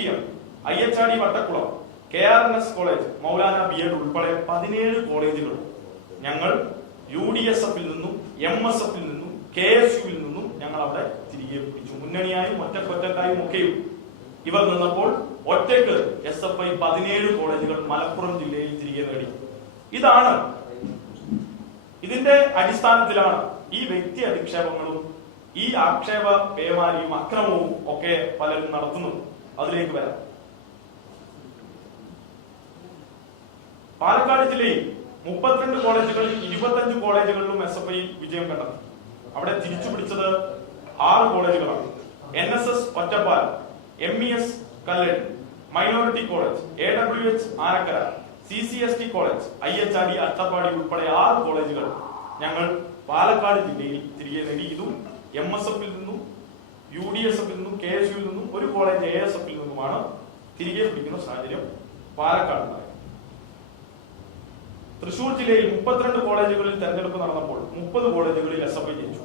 T I H R D Vattakkulam K R N S college Maulana B Ed ഉൾപ്പെടെ പതിനേഴ് കോളേജുകൾ. ഞങ്ങൾ U D S എഫിൽ നിന്നും എം എസ് എഫിൽ നിന്നും കെ എസ് യുവിൽ നിന്നും ഞങ്ങൾ അവിടെ തിരികെ പിടിച്ചു. മുന്നണിയായും ഒറ്റക്കൊറ്റക്കായും ഒക്കെയും. ഇവർ നിന്നപ്പോൾ ഒറ്റയ്ക്ക് എസ് എഫ് ഐ പതിനേഴ് കോളേജുകൾ മലപ്പുറം ജില്ലയിൽ തിരികെ നേടി. ഇതാണ് ഇതിന്റെ അടിസ്ഥാനത്തിലാണ് ഈ വ്യക്തി അധിക്ഷേപങ്ങളും ഈ ആക്ഷേപ പേമാരിയും അക്രമവും ഒക്കെ പലരും നടത്തുന്നത്. അതിലേക്ക് വരാം. പാലക്കാട് ജില്ലയിൽ മുപ്പത്തിരണ്ട് കോളേജുകളിൽ ഇരുപത്തഞ്ച് കോളേജുകളിലും എസ് എഫ് ഐ വിജയം കണ്ടത് അവിടെ തിരിച്ചു പിടിച്ചത് ആറ് കോളേജുകളാണ്. N S S Ottappal M E S Kalladi minority college A W H Anakkara C C S T college I H R D Attappadi ഉൾപ്പെടെ ആറ് കോളേജുകൾ ഞങ്ങൾ പാലക്കാട് ജില്ലയിൽ തിരികെ നേടി ഇതും എം എസ് എഫിൽ യു ഡി എസ് എഫിൽ നിന്നും കെ എസ് യുവിൽ നിന്നും ഒരു കോളേജ് എ എസ് എഫിൽ നിന്നുമാണ് തിരികെ പിടിക്കുന്ന സാഹചര്യം പാലക്കാട് ഉണ്ടായത് തൃശൂർ ജില്ലയിൽ മുപ്പത്തിരണ്ട് കോളേജുകളിൽ തെരഞ്ഞെടുപ്പ് നടന്നപ്പോൾ മുപ്പത് കോളേജുകളിൽ എസ് എഫ് ഐ ജയിച്ചു.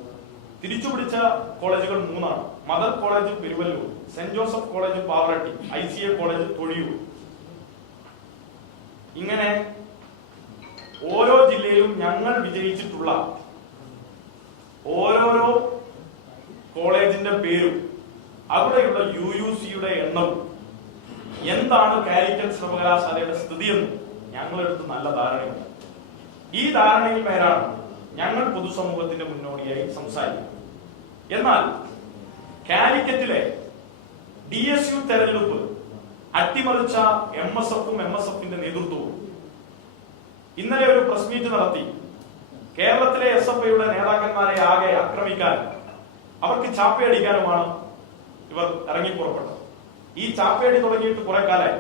തിരിച്ചുപിടിച്ച കോളേജുകൾ മൂന്നാണ്. Mother college Peruvallur saint Joseph college Pavaratty I C A college Thozhiyur. ഇങ്ങനെ ഓരോ ജില്ലയിലും ഞങ്ങൾ വിജയിച്ചിട്ടുള്ള ഓരോരോ കോളേജിന്റെ പേരും അവിടെയുള്ള യു യു സിയുടെ എണ്ണവും എന്താണ് കാലിക്കറ്റ് സർവകലാശാലയുടെ സ്ഥിതിയെന്നും ഞങ്ങളെടുത്ത് നല്ല ധാരണയുണ്ട്. ഈ ധാരണയിൽ പേരാണ് ഞങ്ങൾ പൊതുസമൂഹത്തിന്റെ മുന്നോടിയായി സംസാരിക്കുന്നത്. എന്നാൽ കാലിക്കറ്റിലെ ഡി എസ് യു തെരഞ്ഞെടുപ്പ് അട്ടിമറിച്ച എം എസ് എഫും എം എസ് എഫിന്റെ നേതൃത്വവും ഇന്നലെ ഒരു പ്രസ് മീറ്റ് നടത്തി കേരളത്തിലെ എസ് എഫ് ഐയുടെ നേതാക്കന്മാരെ ആകെ ആക്രമിക്കാൻ അവർക്ക് ചാപ്പയടിക്കാനുമാണ് ഇവർ ഇറങ്ങി പുറപ്പെട്ടത്. ഈ ചാപ്പയടി തുടങ്ങിയിട്ട് കുറെ കാലമായി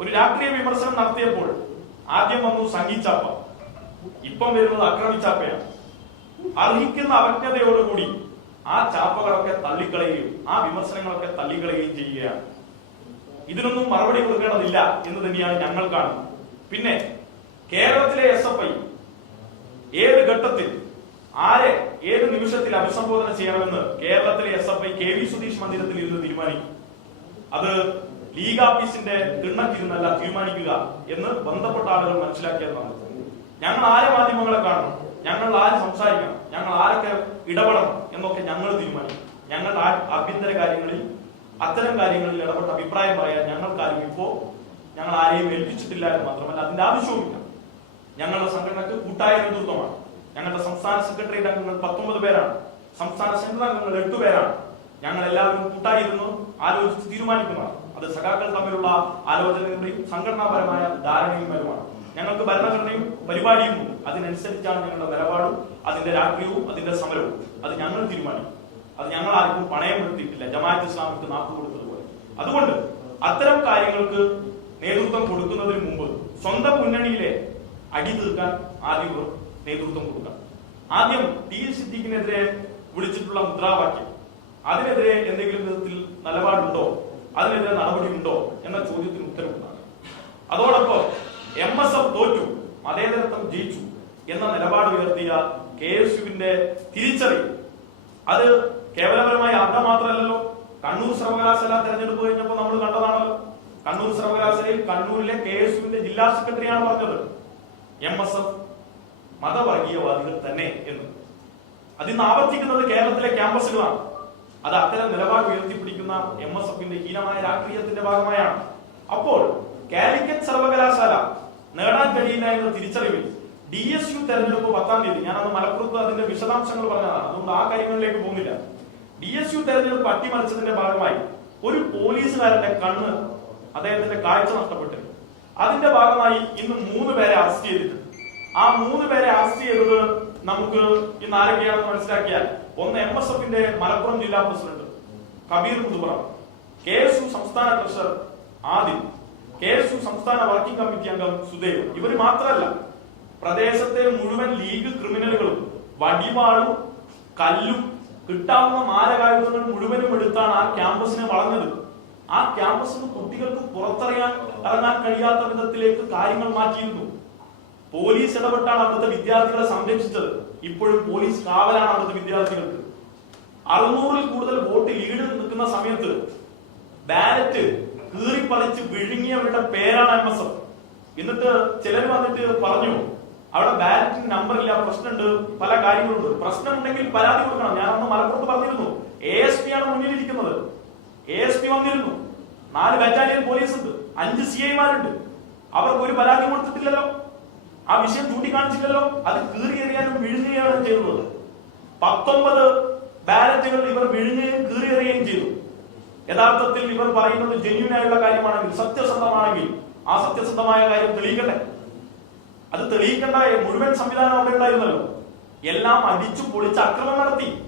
ഒരു രാഷ്ട്രീയ വിമർശനം നടത്തിയപ്പോൾ ആദ്യം വന്നു സംഘിച്ചാപ്പ ഇപ്പം വരുന്നത് അക്രമിച്ചാപ്പയാണ് അർഹിക്കുന്ന അവജ്ഞതയോടുകൂടി ആ ചാപ്പകളൊക്കെ തള്ളിക്കളയുകയും ആ വിമർശനങ്ങളൊക്കെ തള്ളിക്കളയുകയും ചെയ്യുകയാണ്. ഇതിനൊന്നും മറുപടി കൊടുക്കേണ്ടതില്ല എന്ന് തന്നെയാണ് ഞങ്ങൾ കാണുന്നത്. പിന്നെ കേരളത്തിലെ എസ് എഫ് ഐ ഏത് ഘട്ടത്തിൽ ആരെ ഏത് നിമിഷത്തിൽ അഭിസംബോധന ചെയ്യണമെന്ന് കേരളത്തിലെ S F I K V Sudheesh മന്ദിരത്തിൽ ഇരുന്ന് തീരുമാനിക്കും. അത് ലീഗ് ഓഫീസിന്റെ തിണ്ണക്കിരുന്നല്ല തീരുമാനിക്കുക എന്ന് ബന്ധപ്പെട്ട ആളുകൾ മനസ്സിലാക്കിയതാണ് ഞങ്ങൾ ആരെ മാധ്യമങ്ങളെ കാണണം? ഞങ്ങൾ ആര് സംസാരിക്കണം? ഞങ്ങൾ ആരൊക്കെ ഇടപെടണം എന്നൊക്കെ ഞങ്ങൾ തീരുമാനിക്കും. ഞങ്ങൾ ആ- ആഭ്യന്തര കാര്യങ്ങളിൽ അത്തരം കാര്യങ്ങളിൽ ഇടപെട്ട അഭിപ്രായം പറയാൻ ഞങ്ങൾക്കാരും ഇപ്പോ ഞങ്ങൾ ആരെയും ഏൽപ്പിച്ചിട്ടില്ല എന്ന് മാത്രമല്ല അതിന്റെ ആവശ്യവുമില്ല. ഞങ്ങളുടെ സംഘടനക്ക് കൂട്ടായ നേതൃത്വമാണ്. ഞങ്ങളുടെ സംസ്ഥാന സെക്രട്ടറിയുടെ അംഗങ്ങൾ പത്തൊമ്പത് പേരാണ്. സംസ്ഥാന സെൻട്രൽ അംഗങ്ങൾ എട്ടു പേരാണ്. ഞങ്ങൾ എല്ലാവരും കൂട്ടായിരുന്നു ആലോചിച്ച് തീരുമാനിക്കുക അത് സഖാക്കൾ തമ്മിലുള്ള ആലോചനകളുടെയും സംഘടനാപരമായ ധാരണയും വരുമാണ്. ഞങ്ങൾക്ക് ഭരണഘടനയും പരിപാടിയും അതിനനുസരിച്ചാണ് ഞങ്ങളുടെ നിലപാടും അതിന്റെ രാഷ്ട്രീയവും അതിന്റെ സമരവും. അത് ഞങ്ങൾ തീരുമാനിക്കും. അത് ഞങ്ങൾ ആർക്കും പണയം എടുത്തിട്ടില്ല ജമാഅത്ത് ഇസ്ലാമിക്ക് നാക്ക് കൊടുത്തതുപോലെ. അതുകൊണ്ട് അത്തരം കാര്യങ്ങൾക്ക് നേതൃത്വം കൊടുക്കുന്നതിന് മുമ്പ് സ്വന്തം മുന്നണിയിലെ അടി തീർക്കാൻ ആദ്യം നേതൃത്വം കൊടുക്കുക. ആദ്യം ടി സിദ്ദീഖിനെതിരെ വിളിച്ചിട്ടുള്ള മുദ്രാവാക്യം. അതിനെതിരെ എന്തെങ്കിലും വിധത്തിൽ നിലപാടുണ്ടോ? അതിനെതിരെ നടപടിയുണ്ടോ എന്ന ചോദ്യത്തിന് ഉത്തരവുണ്ടാകും അതോടൊപ്പം എം എസ് എഫ് തോറ്റു മതേതരത്വം ജയിച്ചു എന്ന നിലപാട് ഉയർത്തിയ കെ എസ് യുവിന്റെ തിരിച്ചറിവ് അത് കേവലപരമായ അർത്ഥം മാത്രമല്ലല്ലോ. കണ്ണൂർ സർവകലാശാല തെരഞ്ഞെടുപ്പ് കഴിഞ്ഞപ്പോൾ നമ്മൾ കണ്ടതാണല്ലോ. കണ്ണൂർ സർവകലാശാലയിൽ കണ്ണൂരിലെ കെ എസ് യുവിന്റെ ജില്ലാ സെക്രട്ടറിയാണ് പറഞ്ഞത്. എം എസ് എഫ് മതവർഗീയവാദികൾ തന്നെ എന്ന്. അതിന്ന് ആവർത്തിക്കുന്നത് കേരളത്തിലെ ക്യാമ്പസുകളാണ്. അത് അത്തരം നിലപാട് ഉയർത്തിപ്പിടിക്കുന്ന എം എസ് എഫിന്റെ ഹീനമായ രാഷ്ട്രീയത്തിന്റെ ഭാഗമായാണ്. അപ്പോൾ കാലിക്കറ്റ് സർവകലാശാല നേടാൻ കഴിയില്ല എന്ന തിരിച്ചറിവിൽ ഡി എസ് യു തെരഞ്ഞെടുപ്പ് പത്താം തീയതി ഞാൻ അന്ന് മലപ്പുറത്ത് അതിന്റെ വിശദാംശങ്ങൾ പറഞ്ഞതാണ്. അതുകൊണ്ട് ആ കാര്യങ്ങളിലേക്ക് പോകുന്നില്ല. ഡി എസ് യു തെരഞ്ഞെടുപ്പ് അട്ടിമറിച്ചതിന്റെ ഭാഗമായി ഒരു പോലീസുകാരന്റെ കണ്ണ് അദ്ദേഹത്തിന്റെ കാഴ്ച നഷ്ടപ്പെട്ടു അതിന്റെ ഭാഗമായി ഇന്ന് മൂന്ന് പേരെ അറസ്റ്റ് ചെയ്തിട്ടുണ്ട്. ആ മൂന്ന് പേരെ അറസ്റ്റ് ചെയ്തത് നമുക്ക് ഇന്ന് ആരൊക്കെയാണെന്ന് മനസ്സിലാക്കിയാൽ ഒന്ന് എം എസ് എഫിന്റെ മലപ്പുറം ജില്ലാ president Kabeer Muthupura K S U സംസ്ഥാന treasurer Adil K S U സംസ്ഥാന വർക്കിംഗ് കമ്മിറ്റി അംഗം സുദേവ് ഇവർ മാത്രമല്ല പ്രദേശത്തെ മുഴുവൻ ലീഗ് ക്രിമിനലുകളും വടിവാളും കല്ലും കിട്ടാവുന്ന മാരകായുധങ്ങൾ മുഴുവനും എടുത്താണ് ആ ക്യാമ്പസിനെ വളഞ്ഞത്. ആ ക്യാമ്പസിന് കുട്ടികൾക്ക് പുറത്തിറങ്ങാൻ ഇറങ്ങാൻ കഴിയാത്ത വിധത്തിലേക്ക് കാര്യങ്ങൾ മാറ്റിയിരുന്നു. പോലീസ് ഇടപെട്ടാണ് അവിടുത്തെ വിദ്യാർത്ഥികളെ സംരക്ഷിച്ചത്. ഇപ്പോഴും പോലീസ് കാവലാണ് അവിടുത്തെ വിദ്യാർത്ഥികൾക്ക്. അറുന്നൂറിൽ കൂടുതൽ വോട്ട് ലീഡ് നിൽക്കുന്ന സമയത്ത് ബാലറ്റ് കീറിപ്പറിച്ച് വിഴുങ്ങിയവരുടെ പേരാണ് എം എസ് എഫ് എന്നിട്ട് ചിലർ വന്നിട്ട് പറഞ്ഞു അവിടെ ബാലറ്റിന് നമ്പർ ഇല്ല പ്രശ്നമുണ്ട് പല കാര്യങ്ങളുണ്ട്. പ്രശ്നം ഉണ്ടെങ്കിൽ പരാതി കൊടുക്കണം. ഞാൻ അന്ന് മലപ്പുറത്ത് പറഞ്ഞിരുന്നു എ എസ് പി ആണ് മുന്നിലിരിക്കുന്നത്. എ എസ് പി വന്നിരുന്നു. നാല് ബറ്റാലിയൻ പോലീസ് ഉണ്ട് അഞ്ച് സി ഐമാരുണ്ട് അവർക്ക് ഒരു പരാതി കൊടുത്തിട്ടില്ലല്ലോ. ആ വിഷയം ചൂണ്ടിക്കാണിച്ചില്ലല്ലോ. അത് കീറിയെറിയാനും വിഴുങ്ങുകയാണ് ചെയ്യുന്നത്. പത്തൊമ്പത് ബാലറ്റുകൾ ഇവർ വിഴുങ്ങുകയും കീറിയെറിയുകയും ചെയ്തു. യഥാർത്ഥത്തിൽ ഇവർ പറയുന്നത് ജെന്യൂൻ കാര്യമാണെങ്കിൽ സത്യസന്ധമാണെങ്കിൽ ആ സത്യസന്ധമായ കാര്യം തെളിയിക്കട്ടെ. അത് തെളിയിക്കേണ്ട മുഴുവൻ സംവിധാനം അവിടെ ഉണ്ടായിരുന്നല്ലോ. എല്ലാം അടിച്ചു പൊളിച്ച് അക്രമം നടത്തി.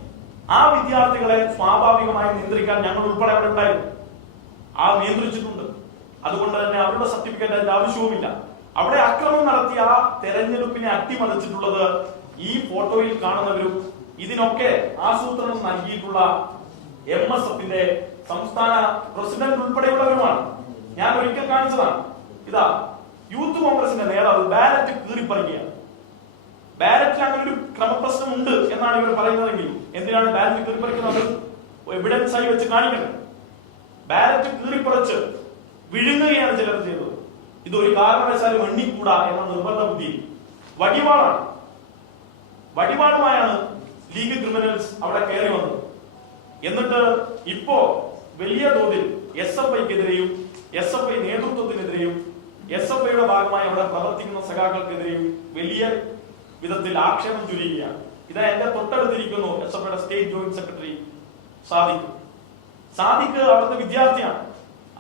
ആ വിദ്യാർത്ഥികളെ സ്വാഭാവികമായി നിയന്ത്രിക്കാൻ ഞങ്ങൾ ഉൾപ്പെടെ അവിടെ ഉണ്ടായിരുന്നു. ആ നിയന്ത്രിച്ചിട്ടുണ്ട്. അതുകൊണ്ട് തന്നെ അവരുടെ സർട്ടിഫിക്കറ്റ് അതിന്റെ ആവശ്യവുമില്ല. അവിടെ അക്രമം നടത്തിയ ആ തെരഞ്ഞെടുപ്പിനെ അട്ടിമറിച്ചിട്ടുള്ളത് ഈ ഫോട്ടോയിൽ കാണുന്നവരും ഇതിനൊക്കെ ആസൂത്രണം നൽകിയിട്ടുള്ള എം എസ് എഫിന്റെ സംസ്ഥാന പ്രസിഡന്റ് ഉൾപ്പെടെയുള്ളവരുമാണ്. ഞാൻ ഒരിക്കൽ കാണിച്ചതാണ്. ഇതാ യൂത്ത് കോൺഗ്രസിന്റെ നേതാവ് ബാലറ്റ് കീറിപ്പറിക്കുകയാണ് ബാലറ്റിൽ അങ്ങനെ ഒരു ക്രമപ്രശ്നം ഉണ്ട് എന്നാണ് ഇവർ പറയുന്നതെങ്കിൽ എന്തിനാണ് ബാലറ്റ് കീറിപ്പറിക്കുന്നത്? എവിഡൻസ് ആയി വെച്ച് കാണിക്കണം. ബാലറ്റ് കീറിപ്പറിച്ച് വിഴുങ്ങുകയാണ് ചിലർ ചെയ്തത്. ഇത് ഒരു കാരണവശാലും എണ്ണിക്കൂടാ എന്ന നിർബന്ധ ബുദ്ധി. വടിവാളാണ്. വടിവാളുമായാണ് ലീഗ് ക്രിമിനൽസ് അവിടെ കയറി വന്നത്. എന്നിട്ട് ഇപ്പോ വലിയ തോതിൽ എസ് എഫ് ഐക്കെതിരെയും എസ് എഫ് ഐ നേതൃത്വത്തിനെതിരെയും എസ് എഫ് ഐയുടെ ഭാഗമായി അവിടെ പ്രവർത്തിക്കുന്ന സഖാക്കൾക്കെതിരെയും വലിയ വിധത്തിൽ ആക്ഷേപം ചുരുങ്ങുകയാണ് ഇത് എന്റെ തൊട്ടടുത്തിരിക്കുന്നു എസ് എഫ് ഐയുടെ state joint secretary Sadiq. Sadiq അവിടുത്തെ വിദ്യാർത്ഥിയാണ്.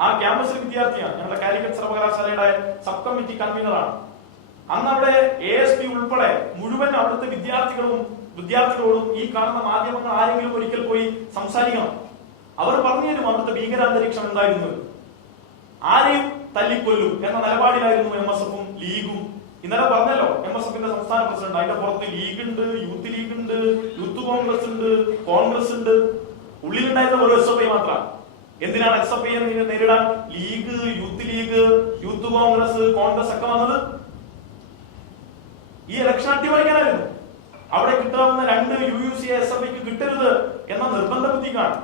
ആ ക്യാമ്പസ് വിദ്യാർത്ഥിയാണ്. ഞങ്ങളുടെ കാലിക്കറ്റ് സർവകലാശാലയുടെ സബ് കമ്മിറ്റി കൺവീനറാണ് അന്ന് അവിടെ എ എസ് പി ഉൾപ്പെടെ മുഴുവൻ അവിടുത്തെ വിദ്യാർത്ഥികളും വിദ്യാർത്ഥികളോടും ഈ കാണുന്ന മാധ്യമങ്ങൾ ആരെങ്കിലും ഒരിക്കൽ പോയി സംസാരിക്കണം. അവർ പറഞ്ഞു തരും അവിടുത്തെ ഭീകരാന്തരീക്ഷം എന്തായിരുന്നു. ആരെയും തല്ലിക്കൊല്ലും എന്ന നിലപാടിലായിരുന്നു എം എസ് എഫും ലീഗും. ഇന്നലെ പറഞ്ഞല്ലോ എം എസ് എഫിന്റെ സംസ്ഥാന പ്രസിഡന്റ്. അതിന്റെ പുറത്ത് ലീഗ് ഉണ്ട് യൂത്ത് ലീഗ് ഉണ്ട് യൂത്ത് കോൺഗ്രസ് ഉണ്ട് കോൺഗ്രസ് ഉണ്ട്. ഉള്ളിലുണ്ടായിരുന്ന ഒരു എസ് എഫ് ഐ മാത്രം എന്തിനാണ് എസ് എഫ് ഐ നേരിടാൻ? League youth league youth Congress Congress ഒക്കെ വന്നത് ഈ ഇലക്ഷൻ അട്ടിമറിക്കാനായിരുന്നു. അവിടെ കിട്ടാവുന്ന രണ്ട് U U C S F ഐക്ക് കിട്ടരുത് എന്ന നിർബന്ധ ബുദ്ധിക്കാണ്.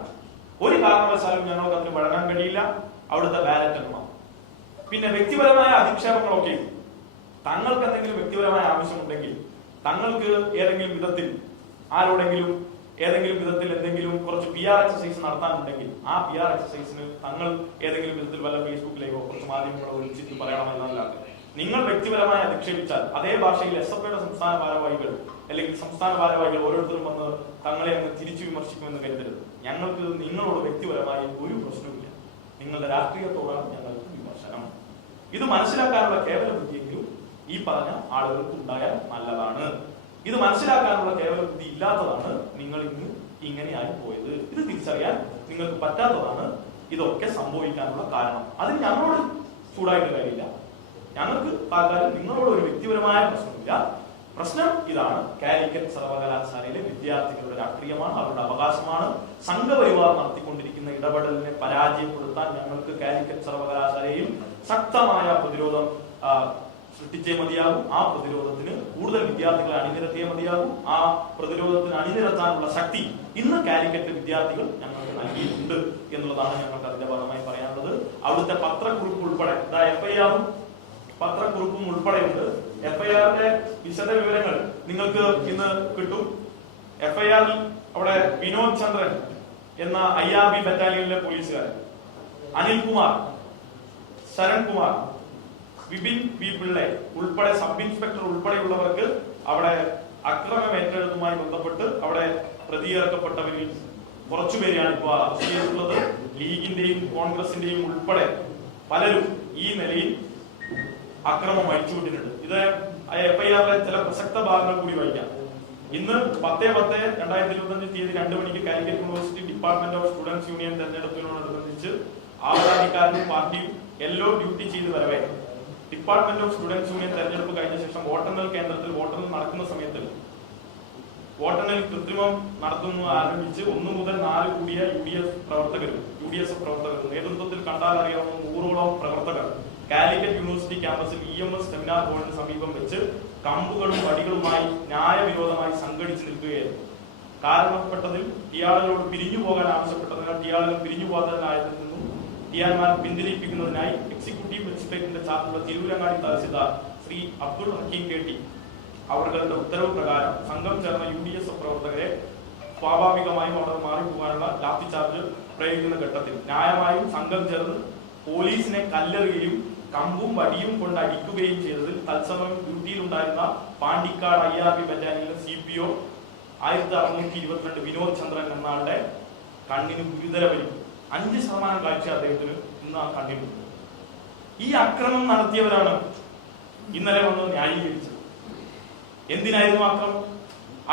ഒരു കാരണവശാലും ഞങ്ങൾക്ക് അതിന് വഴങ്ങാൻ കഴിയില്ല. അവിടുത്തെ ബാലറ്റ് എണ്ണം പിന്നെ വ്യക്തിപരമായ അധിക്ഷേപങ്ങളൊക്കെ. തങ്ങൾക്ക് എന്തെങ്കിലും വ്യക്തിപരമായ ആവശ്യമുണ്ടെങ്കിൽ തങ്ങൾക്ക് ഏതെങ്കിലും വിധത്തിൽ ആരോടെങ്കിലും ഏതെങ്കിലും വിധത്തിൽ എന്തെങ്കിലും കുറച്ച് പി ആർ എക്സസൈസ് നടത്താനുണ്ടെങ്കിൽ ആ പി ആർ എക്സസൈസിന് തങ്ങൾ ഏതെങ്കിലും വിധത്തിൽ വല്ല ഫേസ്ബുക്കിലേക്കോ കുറച്ച് മാധ്യമങ്ങളോ വിളിച്ചിട്ട് പറയണമെന്നല്ല നിങ്ങൾ വ്യക്തിപരമായി അധിക്ഷേപിച്ചാൽ അതേ ഭാഷയിൽ എസ് എഫ് ഐയുടെ സംസ്ഥാന ഭാരവാഹികൾ അല്ലെങ്കിൽ സംസ്ഥാന ഭാരവാഹികൾ ഓരോരുത്തരും വന്ന് തങ്ങളെ അങ്ങ് തിരിച്ചു വിമർശിക്കുമെന്ന് കരുതരുത്. ഞങ്ങൾക്ക് നിങ്ങളോട് വ്യക്തിപരമായി ഒരു പ്രശ്നവുമില്ല. നിങ്ങളുടെ രാഷ്ട്രീയത്തോടാണ് ഞങ്ങൾക്ക് വിമർശനം. ഇത് മനസ്സിലാക്കാനുള്ള കേവല ബുദ്ധിയെങ്കിലും ഈ പറഞ്ഞ ആളുകൾക്ക് ഉണ്ടായാൽ നല്ലതാണ്. ഇത് മനസ്സിലാക്കാനുള്ള കേവല ബുദ്ധി ഇല്ലാത്തതാണ് നിങ്ങൾ ഇന്ന് ഇങ്ങനെയായി പോയത്. ഇത് തിരിച്ചറിയാൻ നിങ്ങൾക്ക് പറ്റാത്തതാണ് ഇതൊക്കെ സംഭവിക്കാനുള്ള കാരണം. അതിന് ഞങ്ങളോട് ചൂടായിട്ട് കാര്യമില്ല. ഞങ്ങൾക്ക് താൽക്കാലം നിങ്ങളോട് ഒരു വ്യക്തിപരമായ പ്രശ്നമില്ല. പ്രശ്നം ഇതാണ്. കാലിക്കറ്റ് സർവകലാശാലയിലെ വിദ്യാർത്ഥികളുടെ രാഷ്ട്രീയമാണ് അവരുടെ അവകാശമാണ്. സംഘപരിവാർ നടത്തിക്കൊണ്ടിരിക്കുന്ന ഇടപെടലിനെ പരാജയപ്പെടുത്താൻ ഞങ്ങൾക്ക് കാലിക്കറ്റ് സർവകലാശാലയിൽ ശക്തമായ പ്രതിരോധം സൃഷ്ടിച്ചേ മതിയാകും. ആ പ്രതിരോധത്തിന് കൂടുതൽ വിദ്യാർത്ഥികളെ അണിനിരത്തിയേ മതിയാകും. ആ പ്രതിരോധത്തിന് അണിനിരത്താനുള്ള ശക്തി ഇന്ന് കാലിക്കറ്റ് വിദ്യാർത്ഥികൾ ഞങ്ങൾക്ക് നൽകിയിട്ടുണ്ട് എന്നുള്ളതാണ് ഞങ്ങൾക്ക് അതിന്റെ ഭാഗമായി പറയാനുള്ളത്. അവിടുത്തെ പത്രക്കുറിപ്പ് ഉൾപ്പെടെ എഫ് ഐ ആറും പത്രക്കുറിപ്പും ഉൾപ്പെടെയുണ്ട് എഫ്ഐആറിന്റെ വിശദ വിവരങ്ങൾ നിങ്ങൾക്ക് ഇന്ന് കിട്ടും. എഫ്ഐആറിൽ അവിടെ വിനോദ് ചന്ദ്രൻ എന്ന ഐ ആർ ബി ബറ്റാലിയനിലെ പോലീസുകാരൻ അനിൽകുമാർ ശരൺകുമാർ വിപിൻ വി പിള്ളെ ഉൾപ്പെടെ സബ് ഇൻസ്പെക്ടർ ഉൾപ്പെടെയുള്ളവർക്ക് അവിടെ അക്രമം ഏറ്റെടുത്തുമായി ബന്ധപ്പെട്ട് അവിടെ പ്രതിയേർക്കപ്പെട്ടവരിൽ കുറച്ചുപേരെയാണ് ഇപ്പോൾ അറസ്റ്റ് ചെയ്തിട്ടുള്ളത്. ലീഗിന്റെയും കോൺഗ്രസിന്റെയും ഉൾപ്പെടെ പലരും ഈ നിലയിൽ അക്രമം അഴിച്ചുവിട്ടിട്ടുണ്ട് ഇത് എഫ്ഐആറിലെ ചില പ്രസക്ത ഭാഗങ്ങൾ കൂടി വായിക്കാം. ഇന്ന് പത്തേ പത്ത് രണ്ടായിരത്തി ഇരുപത്തഞ്ച് തീയതി രണ്ടു മണിക്ക് Calicut university department of students union തെരഞ്ഞെടുപ്പിനോടനുബന്ധിച്ച് ആവലാതിക്കാരനും പാർട്ടിയും എല്ലോ ഡ്യൂട്ടി ചെയ്ത് വരവേ ഡിപ്പാർട്ട്മെന്റ് ഓഫ് സ്റ്റുഡൻസ് യൂണിയൻ തെരഞ്ഞെടുപ്പ് കഴിഞ്ഞ ശേഷം വോട്ടെണ്ണൽ കേന്ദ്രത്തിൽ വോട്ടെണ്ണൽ നടക്കുന്ന സമയത്ത് വോട്ടെണ്ണൽ കൃത്രിമം നടത്തുന്നു ആരംഭിച്ച് ഒന്നു മുതൽ നാല് കൂടിയ യു ഡി എഫ് പ്രവർത്തകരും യു ഡി എഫ് പ്രവർത്തകരും നേതൃത്വത്തിൽ കണ്ടാൽ അറിയാവുന്ന നൂറോളം പ്രവർത്തകർ കാലിക്കറ്റ് യൂണിവേഴ്സിറ്റി ക്യാമ്പസിൽ ഇ എം എസ് സെമിനാർ ഹോളിന് സമീപം വെച്ച് കമ്പുകളും വടികളുമായി ന്യായവിരോധമായി സംഘടിച്ച് നിൽക്കുകയായിരുന്നു. കാരണപ്പെട്ടതിൽ ഇയാളുകളോട് പിരിഞ്ഞു പോകാൻ ആവശ്യപ്പെട്ടതിനാൽ ഇയാളുകൾ പിരിഞ്ഞു പോകാനായതിൽ ഡിയാൻമാർ പിന്തിരിപ്പിക്കുന്നതിനായി എക്സിക്യൂട്ടീവ് മജിസ്ട്രേറ്റിന്റെ ചാർട്ടുള്ള തിരൂരങ്ങാടി തഹസിൽദാർ ശ്രീ അബ്ദുൾ ഹക്കീം കേട്ടി അവരുടെ ഉത്തരവ് പ്രകാരം സംഘം ചേർന്ന യു ഡി എസ് പ്രവർത്തകരെ സ്വാഭാവികമായും അവിടെ മാറിപ്പോകാനുള്ള ലാത്തി ചാർജ് പ്രയോഗിക്കുന്ന ഘട്ടത്തിൽ. ന്യായമായും സംഘം ചേർന്ന് പോലീസിനെ കല്ലെറിയുകയും കമ്പും വടിയും കൊണ്ട് അടിക്കുകയും ചെയ്തതിൽ തത്സമയം ഡ്യൂട്ടിയിലുണ്ടായിരുന്ന പാണ്ടിക്കാട് ഐ ആർ ബി ബറ്റാലിയനിലെ സി പി ഒ ആയിരത്തി അറുന്നൂറ്റി ഇരുപത്തിരണ്ട് വിനോദ് ചന്ദ്രൻ എന്ന ആളുടെ കണ്ണിന് ഗുരുതര വലിപ്പ് അഞ്ച് ശതമാനം കാഴ്ച അദ്ദേഹത്തിന് ഇന്ന് കണ്ണിനുണ്ട് ഈ അക്രമം നടത്തിയവരാണ് ഇന്നലെ വന്ന് ന്യായീകരിച്ചത്. എന്തിനായിരുന്നു അക്രമം?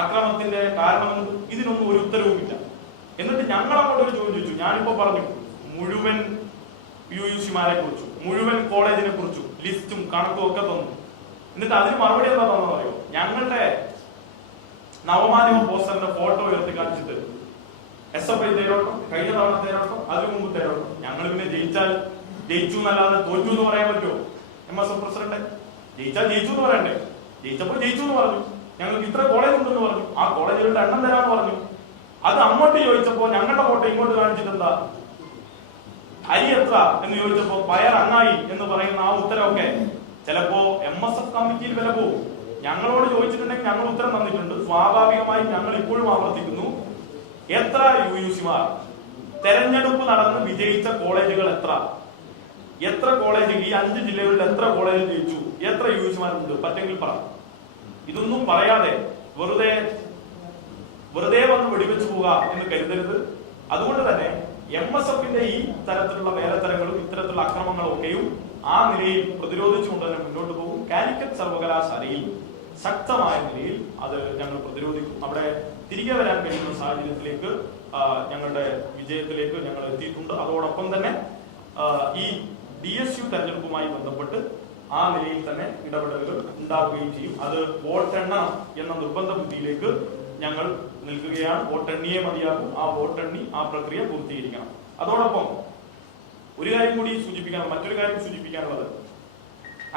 അക്രമത്തിന്റെ കാരണം ഇതിനൊന്നും ഒരു ഉത്തരവുമില്ല എന്നിട്ട് ഞങ്ങൾ അങ്ങോട്ട് ഒരു ചോദ്യം ചോദിച്ചു. ഞാനിപ്പോ പറഞ്ഞു മുഴുവൻ യു യു സിമാരെ കുറിച്ചു മുഴുവൻ കോളേജിനെ കുറിച്ചു ലിസ്റ്റും കണക്കും ഒക്കെ തന്നു. എന്നിട്ട് അതിന് മറുപടി എന്താ തന്നെന്ന് അറിയോ? ഞങ്ങളുടെ നവമാധ്യമ പോസ്റ്ററിന്റെ ഫോട്ടോ ഉയർത്തി കാണിച്ചിട്ട് എസ് എഫ് ഐ തേരോട്ടം കഴിഞ്ഞ തവണ തേരോട്ടം അതിനു മുമ്പ് തേരോട്ടം. ഞങ്ങൾ പിന്നെ ജയിച്ചാൽ ജയിച്ചു എന്നല്ലാതെ തോറ്റു എന്ന് പറയാൻ പറ്റുമോ? എം എസ് എഫ് പ്രസിഡന്റ് ജയിച്ചാൽ ജയിച്ചു എന്ന് പറയണ്ടേ? ജയിച്ചപ്പോൾ ജയിച്ചു എന്ന് പറഞ്ഞു. ഞങ്ങൾക്ക് ഇത്ര കോളേജ് ഉണ്ടെന്ന് പറഞ്ഞു. ആ കോളേജുകളുടെ എണ്ണം തരാന്ന് പറഞ്ഞു. അത് അങ്ങോട്ട് ചോദിച്ചപ്പോ ഞങ്ങളുടെ ഫോട്ടോ ഇങ്ങോട്ട് കാണിച്ചിട്ട് എന്താ അരി എത്ര? എന്ന് ചോദിച്ചപ്പോ പയർ അങ്ങായി എന്ന് പറയുന്ന ആ ഉത്തരവൊക്കെ. ചിലപ്പോ എം എസ് എഫ് കമ്മിറ്റിയിൽ വില പോകും ഞങ്ങളോട് ചോദിച്ചിട്ടുണ്ടെങ്കിൽ ഞങ്ങൾ ഉത്തരം തന്നിട്ടുണ്ട്. സ്വാഭാവികമായി ഞങ്ങൾ ഇപ്പോഴും ആവർത്തിക്കുന്നു. എത്ര യു യു സിമാർ? തെരഞ്ഞെടുപ്പ് നടന്ന് വിജയിച്ച കോളേജുകൾ എത്ര? എത്ര കോളേജ് ഈ അഞ്ച് ജില്ലകളിൽ എത്ര കോളേജ് ജയിച്ചു? എത്ര യു യുസിമാരുണ്ട് പറ്റെങ്കിൽ പറ. ഇതൊന്നും പറയാതെ വെറുതെ വെറുതെ വന്ന് വെടിവെച്ചു പോവുക എന്ന് കരുതരുത്. അതുകൊണ്ട് തന്നെ എം എസ് എഫിന്റെ ഈ തരത്തിലുള്ള വേലത്തരങ്ങളും ഇത്തരത്തിലുള്ള അക്രമങ്ങളും ഒക്കെയും ആ നിലയിൽ പ്രതിരോധിച്ചുകൊണ്ട് തന്നെ മുന്നോട്ട് പോകും. കാലിക്കറ്റ് സർവകലാശാലയിൽ ശക്തമായ നിലയിൽ അത് ഞങ്ങൾ പ്രതിരോധിക്കും. അവിടെ തിരികെ വരാൻ കഴിയുന്ന സാഹചര്യത്തിലേക്ക് ഞങ്ങളുടെ വിജയത്തിലേക്ക് ഞങ്ങൾ എത്തിയിട്ടുണ്ട്. അതോടൊപ്പം തന്നെ ഈ ഡി എസ് യു തെരഞ്ഞെടുപ്പുമായി ബന്ധപ്പെട്ട് ആ നിലയിൽ തന്നെ ഇടപെടലുകൾ ഉണ്ടാക്കുകയും ചെയ്യും. അത് വോട്ടെണ്ണ എന്ന നിർബന്ധ ബുദ്ധിയിലേക്ക് ഞങ്ങൾ നിൽക്കുകയാണ്. വോട്ടെണ്ണിയെ മതിയാകും. ആ വോട്ടെണ്ണി ആ പ്രക്രിയ പൂർത്തീകരിക്കണം. അതോടൊപ്പം ഒരു കാര്യം കൂടി സൂചിപ്പിക്കാൻ മറ്റൊരു കാര്യം സൂചിപ്പിക്കാനുള്ളത്.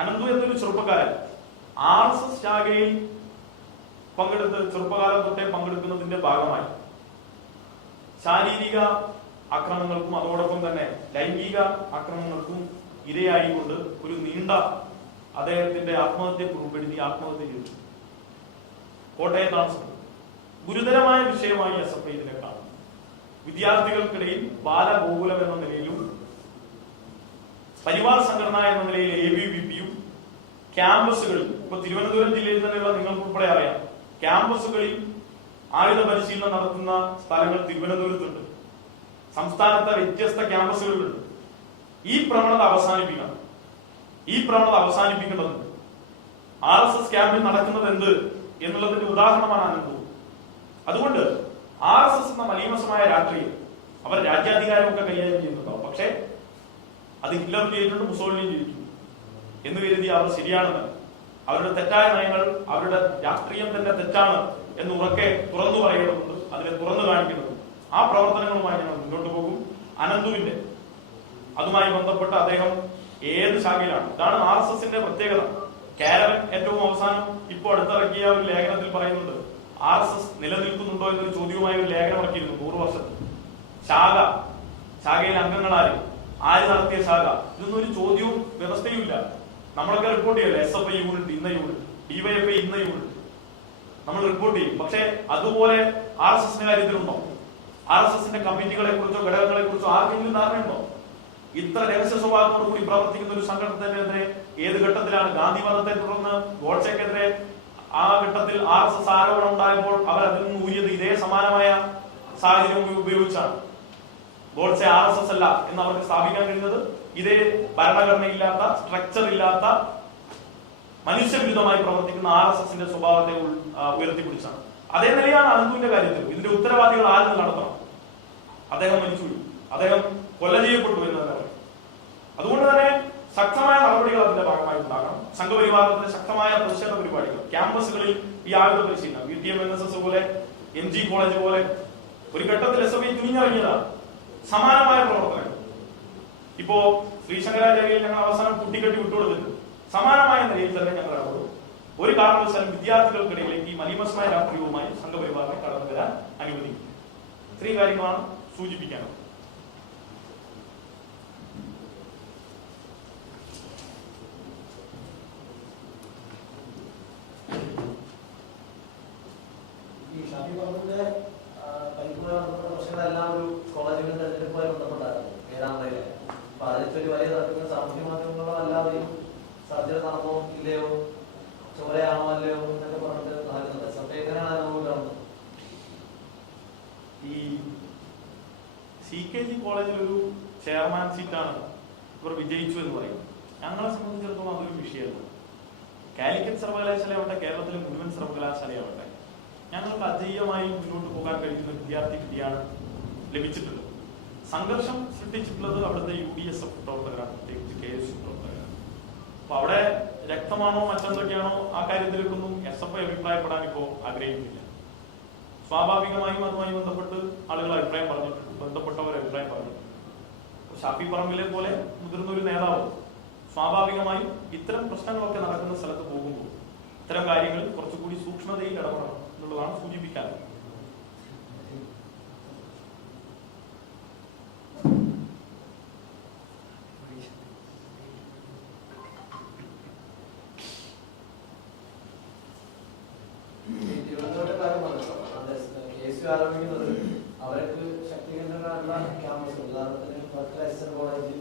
അനന്തു എന്നൊരു ചെറുപ്പക്കാരൻ ആർ എസ് എസ് ശാഖയിൽ പങ്കെടുത്ത് ചെറുപ്പകാലം തൊട്ടേ പങ്കെടുക്കുന്നതിന്റെ ഭാഗമായി. ശാരീരിക ആക്രമണങ്ങൾക്കും അതോടൊപ്പം തന്നെ ലൈംഗിക ആക്രമണങ്ങൾക്കും ഇരയായിക്കൊണ്ട് ഒരു നീണ്ട അദ്ദേഹത്തിന്റെ ആത്മഹത്യ കുറിപ്പെടുത്തി ആത്മഹത്യ ചെയ്തു. കോട്ടയത്താണ് സംഭവം ഗുരുതരമായ വിഷയമായി എസ് എഫ് ഇതിനെ കാണും വിദ്യാർത്ഥികൾക്കിടയിൽ ബാലഗോകുലം എന്ന നിലയിലും പരിവാർ സംഘടന എന്ന നിലയിൽ എ ബി വി പിയും ക്യാമ്പസുകളിൽ ഇപ്പൊ തിരുവനന്തപുരം ജില്ലയിൽ തന്നെയുള്ള നിങ്ങൾക്ക് ഉൾപ്പെടെ അറിയാം ക്യാമ്പസുകളിൽ ആയുധ പരിശീലനം നടത്തുന്ന സ്ഥലങ്ങൾ തിരുവനന്തപുരത്തുണ്ട്. സംസ്ഥാനത്തെ വ്യത്യസ്ത ക്യാമ്പസുകളിലുണ്ട്. ഈ പ്രവണത അവസാനിപ്പിക്കണം. ഈ പ്രവണത അവസാനിപ്പിക്കേണ്ടതുണ്ട്. ആർ എസ് എസ് ക്യാമ്പിൽ നടക്കുന്നത് എന്ത് എന്നുള്ളതിന്റെ ഉദാഹരണമാണ് അനുഭവം അതുകൊണ്ട് ആർ എസ് എസ് എന്ന മലീമസമായ രാഷ്ട്രീയം അവർ രാജ്യാധികാരമൊക്കെ കൈകാര്യം ചെയ്യുന്നുണ്ടാവും. പക്ഷേ അത് ഹിറ്റ്ലർ ചെയ്തിട്ടുണ്ട് മുസോളിനിയും ചെയ്തിട്ടുണ്ട്. എന്ന് കരുതി അവർ ശരിയാണെന്ന് അവരുടെ തെറ്റായ നയങ്ങൾ അവരുടെ രാഷ്ട്രീയം തന്നെ തെറ്റാണ് എന്ന് ഉറക്കെ തുറന്നു പറയേണ്ടതുണ്ട് അതിനെ തുറന്നു കാണിക്കേണ്ടതുണ്ട്. ആ പ്രവർത്തനങ്ങളുമായി ഞങ്ങൾ മുന്നോട്ട് പോകും. അനന്തുവിന്റെ അതുമായി ബന്ധപ്പെട്ട് അദ്ദേഹം ഏത് ശാഖയിലാണ്? ഇതാണ് ആർ എസ് എസിന്റെ പ്രത്യേകത. കേരളൻ ഏറ്റവും അവസാനം ഇപ്പോൾ അടുത്തിറക്കിയ ഒരു ലേഖനത്തിൽ പറയുന്നുണ്ട് ആർ എസ് എസ് നിലനിൽക്കുന്നുണ്ടോ എന്നൊരു ചോദ്യവുമായി ഒരു ലേഖനം ഇറക്കിയിരുന്നു നൂറ് വർഷത്തിൽ. ശാഖ ശാഖയിലെ അംഗങ്ങളാര്? ആര് നടത്തിയ ശാഖ? ഇതൊന്നും ഒരു ചോദ്യവും വ്യവസ്ഥയും ഇല്ല നമ്മളൊക്കെ റിപ്പോർട്ട് ചെയ്യല്ലേ? എസ് എഫ് ഐ യൂണിറ്റ് ഇന്ന യൂണിറ്റ് ഡിവൈഎഫ് ഐ ഇന്ന യൂണിറ്റ് നമ്മൾ റിപ്പോർട്ട് ചെയ്യും. പക്ഷെ അതുപോലെ ആർ എസ് എസിന്റെ കാര്യത്തിലുണ്ടോ ആർ എസ് എസിന്റെ കമ്മിറ്റികളെ കുറിച്ചോ ഘടകങ്ങളെ കുറിച്ചോ ആർക്കെങ്കിലും ധാരണയുണ്ടോ? ഇത്ര രഹസ്യ സ്വഭാവത്തോടു കൂടി പ്രവർത്തിക്കുന്ന ഒരു സംഘടനത്തിനെതിരെ ഏത് ഘട്ടത്തിലാണ് ഗാന്ധി മതത്തെ തുടർന്ന് ഗോഡ്സെക്കെതിരെ ആ ഘട്ടത്തിൽ ആർ എസ് എസ് ആരോപണം ഉണ്ടായപ്പോൾ അവർ അതിൽ നിന്ന് ഊരിയത് ഇതേ സമാനമായ സാഹചര്യം ഉപയോഗിച്ചാണ്. ഗോഡ്സെ ആർ എസ് എസ് അല്ല എന്ന് അവർക്ക് സ്ഥാപിക്കാൻ കഴിയുന്നത് ഇതേ ഭരണഘടനയില്ലാത്ത സ്ട്രക്ചർ ഇല്ലാത്ത മനുഷ്യവിരുദ്ധമായി പ്രവർത്തിക്കുന്ന ആർ എസ് എസിന്റെ സ്വഭാവത്തെ ഉയർത്തിപ്പിടിച്ചാണ്. അതേ നിലയാണ് അനന്തുവിന്റെ കാര്യത്തിൽ ഇതിന്റെ ഉത്തരവാദികൾ ആരും നടത്തണം? അദ്ദേഹം മരിച്ചു അദ്ദേഹം കൊല ചെയ്യപ്പെട്ടു എന്ന് തന്നെ അതുകൊണ്ട് തന്നെ ശക്തമായ നടപടികൾ അതിന്റെ ഭാഗമായി ഉണ്ടാകണം സംഘപരിവാരത്തിന്റെ ശക്തമായ പ്രതിഷേധ പരിപാടികൾ. ക്യാമ്പസുകളിൽ ഈ ആയുധ പരിശീലനം. V T M N S S പോലെ എം ജി കോളേജ് പോലെ ഒരു ഘട്ടത്തിൽ എസ് എഫ് ഐ തുനിഞ്ഞിറങ്ങിയതാണ്. സമാനമായ പ്രവർത്തനങ്ങൾ. ഇപ്പോ ശ്രീശങ്കരാചാര്യയിൽ ഞങ്ങൾ അവസാനം കുട്ടിക്കെട്ടി വിട്ടുകൊടുത്തിട്ടുണ്ട്. സമാനമായ നിലയിൽ തന്നെ ഞങ്ങൾ ഇടപെടും ഒരു കാരണവശാലും വിദ്യാർത്ഥികൾക്കിടയിലേക്ക് ഈ മലീമസമായ രാഷ്ട്രീയവുമായി സംഘപരിവാറിനെ കടന്നു വരാൻ അനുവദിക്കും ഇത്രയും കാര്യമാണ് സൂചിപ്പിക്കാനുള്ളത് അപ്പൊ അതിലൊരു വലിയ തർക്കങ്ങൾ സാമൂഹ്യ മാധ്യമങ്ങളോ അല്ലാതെയും സർജറി നടന്നോ ഇല്ലയോ ചോരയാണോ അല്ലയോ എന്നൊക്കെ പറഞ്ഞിട്ട് നടക്കുന്നുണ്ട് എസ് എഫ് ഐ എങ്ങനെയാണ് നമ്മൾ കാണുന്നത് ഈ സി കെ ജി കോളേജിൽ ഒരു ചെയർമാൻ സീറ്റാണ് ഇവർ വിജയിച്ചു എന്ന് പറയും ഞങ്ങളെ സംബന്ധിച്ചിടത്തോളം അതൊരു വിഷയമല്ല കാലിക്കറ്റ് സർവകലാശാലയാവട്ടെ കേരളത്തിലെ മുഴുവൻ സർവകലാശാലയാവട്ടെ ഞങ്ങൾക്ക് അജയ്യമായി മുന്നോട്ട് പോകാൻ കഴിയുന്ന വിദ്യാർത്ഥി വിദ്യയാണ് ലഭിച്ചിട്ടുള്ളത്. സംഘർഷം സൃഷ്ടിച്ചിട്ടുള്ളത് അവിടുത്തെ യു ഡി എസ് എഫ് പ്രവർത്തകരാണ് പ്രത്യേകിച്ച് കെ എസ് പ്രവർത്തകരാണ്. അപ്പൊ അവിടെ രക്തമാണോ മറ്റെന്തൊക്കെയാണോ ആ കാര്യത്തിലേക്കൊന്നും എസ് എഫ് ഐ അഭിപ്രായപ്പെടാൻ ഇപ്പോൾ ആഗ്രഹിക്കുന്നില്ല. സ്വാഭാവികമായും അതുമായി ബന്ധപ്പെട്ട് ആളുകൾ അഭിപ്രായം പറഞ്ഞിട്ടുണ്ട് ബന്ധപ്പെട്ടവർ അഭിപ്രായം പറഞ്ഞിട്ടുണ്ട്. ഷാഫി പറമ്പിലെ പോലെ മുതിർന്ന ഒരു നേതാവ് സ്വാഭാവികമായും ഇത്തരം പ്രശ്നങ്ങളൊക്കെ നടക്കുന്ന സ്ഥലത്ത് പോകുമ്പോൾ ഇത്തരം കാര്യങ്ങൾ കുറച്ചുകൂടി സൂക്ഷ്മതയിൽ ഇടപെടണം എന്നുള്ളതാണ് സൂചിപ്പിക്കാൻ ഈ തിരുവനന്തപുരത്തെ കാര്യം പറഞ്ഞല്ലോ അത് കേസ് ആരംഭിക്കുന്നത് അവർക്ക് ശക്തീകരണങ്ങളുള്ള ക്യാമ്പസ് ഉദാഹരണത്തിന് പത്ത് S N college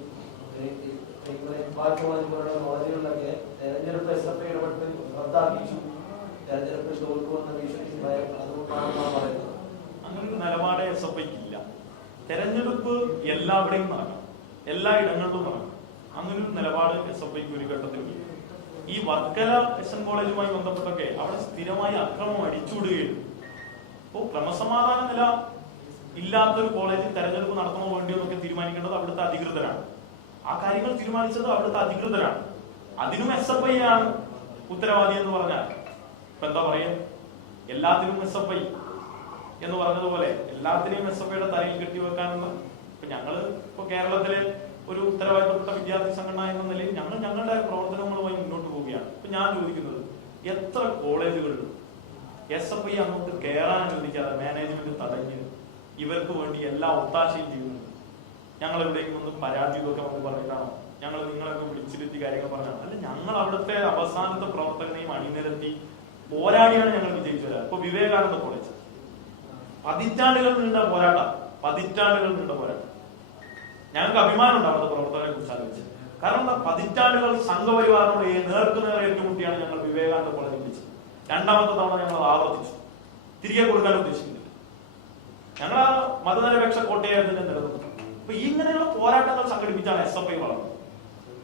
Iqbal college പോലുള്ള കോളേജുകളിലൊക്കെ തെരഞ്ഞെടുപ്പ് എസ് എഫ് ഐ ഇടപെട്ട് റദ്ദാക്കിച്ചു തെരഞ്ഞെടുപ്പിൽ തോൽക്കുമെന്ന ഭീഷണി ഭയം അതുകൊണ്ടാണ് പറയുന്നത് അങ്ങനെ ഒരു നിലപാട് എസ് എഫ് ഐക്ക് ഇല്ല തെരഞ്ഞെടുപ്പ് എല്ലാവിടെയും നടക്കും എല്ലാ ഇടങ്ങളിലും നടക്കും അങ്ങനെ ഒരു നിലപാട് എസ് എഫ് ഐക്ക് ഒരു ഘട്ടത്തിൽ ഈ വർക്കല എസ് എൻ കോളേജുമായി ബന്ധപ്പെട്ടൊക്കെ അവിടെ സ്ഥിരമായി അക്രമം അടിച്ചുവിടുകയും അപ്പോ ക്രമസമാധാന നില ഇല്ലാത്തൊരു കോളേജിൽ തെരഞ്ഞെടുപ്പ് നടത്തണോ വേണ്ടിയോ എന്നൊക്കെ തീരുമാനിക്കേണ്ടത് അവിടുത്തെ അധികൃതരാണ്. ആ കാര്യങ്ങൾ തീരുമാനിച്ചത് അവിടുത്തെ അധികൃതരാണ്. അതിനും എസ് എഫ് ഐ ആണ് ഉത്തരവാദി എന്ന് പറഞ്ഞാൽ. ഇപ്പൊ എന്താ പറയാ? എല്ലാത്തിനും എസ് എഫ് ഐ എന്ന് പറഞ്ഞതുപോലെ എല്ലാത്തിനെയും എസ് എഫ് ഐയുടെ തലയിൽ കെട്ടിവെക്കാനുള്ള ഇപ്പൊ ഞങ്ങൾ ഇപ്പൊ കേരളത്തിലെ ഒരു ഉത്തരവാദിത്തപ്പെട്ട വിദ്യാർത്ഥി സംഘടന എന്ന നിലയിൽ ഞങ്ങൾ ഞങ്ങളുടെ പ്രവർത്തനങ്ങളുമായി മുന്നോട്ട് പോവുകയാണ്. ഇപ്പൊ ഞാൻ ചോദിക്കുന്നത് എത്ര കോളേജുകളുണ്ട് എസ് എഫ് ഐ അങ്ങോട്ട് കയറാൻ അനുവദിക്കാതെ മാനേജ്മെന്റ് തടഞ്ഞ് ഇവർക്ക് വേണ്ടി എല്ലാ ഒത്താശയും ചെയ്യുന്നുണ്ട് ഞങ്ങൾ എവിടെയെങ്കിലും ഒന്ന് പരാജയമൊക്കെ നമുക്ക് പറഞ്ഞിട്ടാണോ? ഞങ്ങൾ നിങ്ങളൊക്കെ വിളിച്ചിരുത്തി കാര്യങ്ങൾ പറഞ്ഞാണ്? അല്ല ഞങ്ങൾ അവിടുത്തെ അവസാനത്തെ പ്രവർത്തകനെയും അണിനിരത്തി പോരാടിയാണ് ഞങ്ങൾ വിജയിച്ചു വരാറ്. ഇപ്പൊ വിവേകാനന്ദ കോളേജ്. പതിറ്റാണ്ടുകൾ നീണ്ട പോരാട്ടം. പതിറ്റാണ്ടുകൾ നീണ്ട പോരാട്ടം. ഞങ്ങൾക്ക് അഭിമാനമുണ്ട് അവിടുത്തെ പ്രവർത്തകരെ കുറിച്ച് ആലോചിച്ച്. കാരണം പതിറ്റാണ്ടുകൾ സംഘപരിവാറിനോട് ഈ നേർക്ക് നേരെ ഏറ്റുമുട്ടിയാണ് ഞങ്ങൾ വിവേകാനന്ദ കോളേജ് വിളിച്ചത്. രണ്ടാമത്തെ തവണ ഞങ്ങൾ ആവർത്തിച്ചു. തിരികെ കൊടുക്കാൻ ഉദ്ദേശിക്കുന്നില്ല. ഞങ്ങൾ ആ മതനിരപേക്ഷ കോട്ടയായിരുന്നു ഞാൻ നിലനിർത്തുന്നത് അപ്പൊ ഇങ്ങനെയുള്ള പോരാട്ടങ്ങൾ സംഘടിപ്പിച്ചാണ് എസ് എഫ് ഐ വളർന്നത്.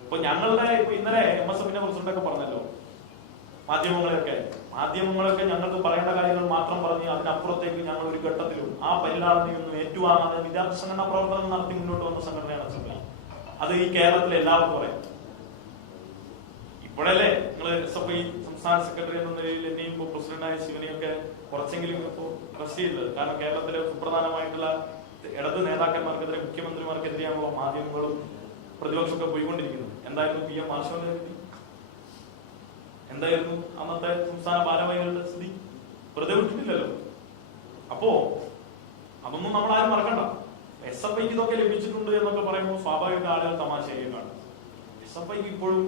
അപ്പൊ ഞങ്ങളുടെ ഇപ്പൊ ഇന്നലെ എം എസ് എഫിനെ കുറിച്ചിട്ടൊക്കെ പറഞ്ഞല്ലോ മാധ്യമങ്ങളെയൊക്കെ. മാധ്യമങ്ങളൊക്കെ ഞങ്ങൾക്ക് പറയേണ്ട കാര്യങ്ങൾ മാത്രം പറഞ്ഞ് അതിനപ്പുറത്തേക്ക് ഞങ്ങൾ ഒരു ഘട്ടത്തിലും ആ പരിലാളനെയൊന്നും ഏറ്റുവാങ്ങാതെ വിദ്യാർത്ഥി സംഘടന പ്രവർത്തനം നടത്തി മുന്നോട്ട് വന്ന സംഘടനയാണ് സംഘടന. അത് ഈ കേരളത്തിലെ എല്ലാവർക്കും പറയാം ഇപ്പോഴല്ലേ നിങ്ങൾ എസ് എഫ് ഐ സംസ്ഥാന സെക്രട്ടറി എന്ന നിലയിൽ എന്നെയും ഇപ്പോൾ പ്രസിഡന്റായ ശിവനെയൊക്കെ കുറച്ചെങ്കിലും ഇപ്പോൾ പ്രസ് ചെയ്തത്. കാരണം കേരളത്തിലെ സുപ്രധാനമായിട്ടുള്ള ഇടത് നേതാക്കന്മാർക്കെതിരെ മുഖ്യമന്ത്രിമാർക്കെതിരെയാണല്ലോ മാധ്യമങ്ങളും പ്രതിപക്ഷമൊക്കെ പോയിക്കൊണ്ടിരിക്കുന്നത്. എന്തായിരുന്നു പി എം സ്ഥിതി എന്തായിരുന്നു അന്നത്തെ സംസ്ഥാന ഭാരവാഹികളുടെ സ്ഥിതി? വെറുതെ വിട്ടിട്ടില്ലല്ലോ അപ്പോ അതൊന്നും നമ്മൾ ആരും മറക്കണ്ട എസ് എഫ് ഐക്ക് ഇതൊക്കെ ലഭിച്ചിട്ടുണ്ട് എന്നൊക്കെ പറയുമ്പോൾ സ്വാഭാവിക ആളുകൾ തമാശയായി കാണും. എസ് എഫ് ഐക്ക് ഇപ്പോഴും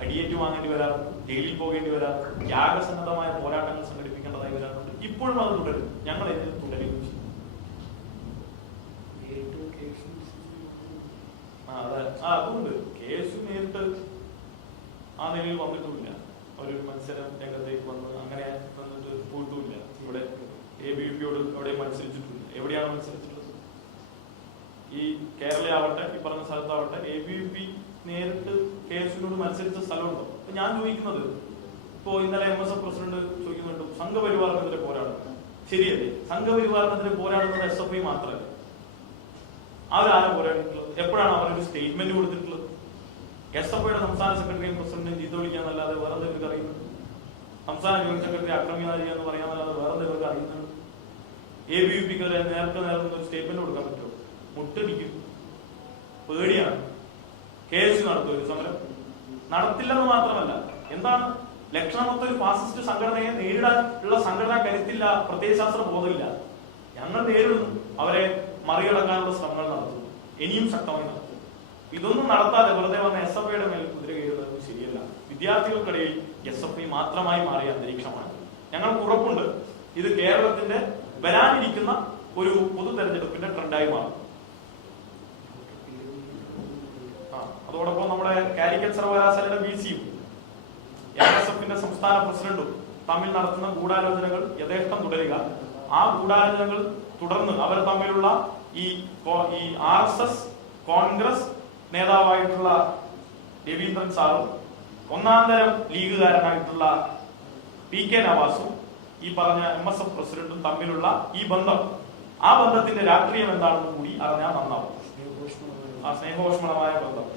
അടിയേറ്റ് വാങ്ങേണ്ടി വരാറുണ്ട് ജയിലിൽ പോകേണ്ടി വരാറുണ്ട് ത്യാഗസന്നദ്ധമായ പോരാട്ടങ്ങൾ സംഘടിപ്പിക്കേണ്ടതായി വരാറുണ്ട്. ഇപ്പോഴും അത് തുടരും. ഞങ്ങൾ ഇത് തുടരുകയും ചെയ്യും? ആ അതെ. ആ അതുണ്ട്. കേസ് നേരിട്ട് ആ നിലയിൽ വന്നിട്ടുമില്ല. ഒരു മത്സരം രംഗത്തേക്ക് വന്ന്. അങ്ങനെ വന്നിട്ട് പോയിട്ടുമില്ല ഇവിടെ എ ബി പിയോട് അവിടെ മത്സരിച്ചിട്ടുണ്ട്. എവിടെയാണ് മത്സരിച്ചിട്ടുള്ളത്? ഈ കേരള ആവട്ടെ ഈ പറഞ്ഞ സ്ഥലത്താവട്ടെ എ ബി പി നേരിട്ട് കെ എസ് യുനോട് മത്സരിച്ച സ്ഥലമുണ്ടോ? അപ്പൊ ഞാൻ ചോദിക്കുന്നത് ഇപ്പോ ഇന്നലെ എം എസ് എഫ് പ്രസിഡന്റ് ചോദിക്കുന്നുണ്ട് സംഘപരിവാറിനെതിരെ പോരാടുന്നു. ശരിയല്ലേ? സംഘപരിവാറിനെതിരെ പോരാടുന്നത് എസ് എഫ് ഐ മാത്രമല്ല. അവരാരാ പോരാടിയിട്ടുള്ളത്? എപ്പോഴാണ് അവരൊരു സ്റ്റേറ്റ്മെന്റ് കൊടുത്തിട്ടുള്ളത്? എസ് സംസ്ഥാന സെക്രട്ടറിയും പ്രസിഡന്റും ചീത്ത വിളിക്കാന്നല്ലാതെ വേറെ എന്തെങ്കിലും അറിയുന്നത്? സംസ്ഥാന ജോയിന്റ് സെക്രട്ടറി അക്രമിയാതിരിക്കുക എന്ന് പറയാന്നല്ലാതെ വേറെ എന്തെങ്കിലും അറിയുന്നത്? എ ബി യു പിക്ക് നേരത്തെ നേരത്തെ ഒരു സ്റ്റേറ്റ്മെന്റ് കൊടുക്കാൻ പറ്റുമോ? മുട്ടടിക്കും. പേടിയാണ്. കെ എസ് നടത്തും ഒരു സമരം. നടത്തില്ലെന്ന് മാത്രമല്ല എന്താണ്? ലക്ഷണമൊത്ത ഒരു ഫാസിസ്റ്റ് സംഘടനയെ നേരിടാൻ ഉള്ള സംഘടന കരുത്തില്ല പ്രത്യയശാസ്ത്ര ബോധമില്ല. ഞങ്ങൾ നേരിടുന്നു. അവരെ മറികടക്കാനുള്ള ശ്രമങ്ങൾ നടത്തുന്നു. ഇനിയും ശക്തമായി നടത്തും ഇതൊന്നും നടത്താതെ വെറുതെ വന്ന എസ് എഫ് ഐയുടെ മേൽ കുതിര കയറുന്നത് ശരിയല്ല. വിദ്യാർത്ഥികൾക്കിടയിൽ എസ് എഫ് ഐ മാത്രമായി മാറിയ അന്തരീക്ഷമാണ്. ഞങ്ങൾക്ക് ഉറപ്പുണ്ട്. ഇത് കേരളത്തിന്റെ വരാനിരിക്കുന്ന ഒരു പൊതു തെരഞ്ഞെടുപ്പിന്റെ ട്രെൻഡായി മാറും. അതോടൊപ്പം നമ്മുടെ കാലിക്കറ്റ് സർവകലാശാലയുടെ വി സിയും എം എസ് എഫിന്റെ സംസ്ഥാന പ്രസിഡന്റും തമ്മിൽ നടത്തുന്ന ഗൂഢാലോചനകൾ യഥേഷ്ടം തുടരുക. ആ ഗൂഢാലോചനകൾ തുടർന്ന് അവർ തമ്മിലുള്ള ഈ ആർ എസ് എസ് കോൺഗ്രസ് നേതാവായിട്ടുള്ള രവീന്ദ്രൻ സാറും ഒന്നാം തരം ലീഗുകാരനായിട്ടുള്ള പി കെ നവാസും ഈ പറഞ്ഞ എം എസ് എഫ് പ്രസിഡന്റും തമ്മിലുള്ള ഈ ബന്ധം ആ ബന്ധത്തിന്റെ രാഷ്ട്രീയം എന്താണെന്ന് കൂടി അറിഞ്ഞാൽ നന്നാവും. ആ സ്നേഹോഷ്മളമായ ബന്ധം.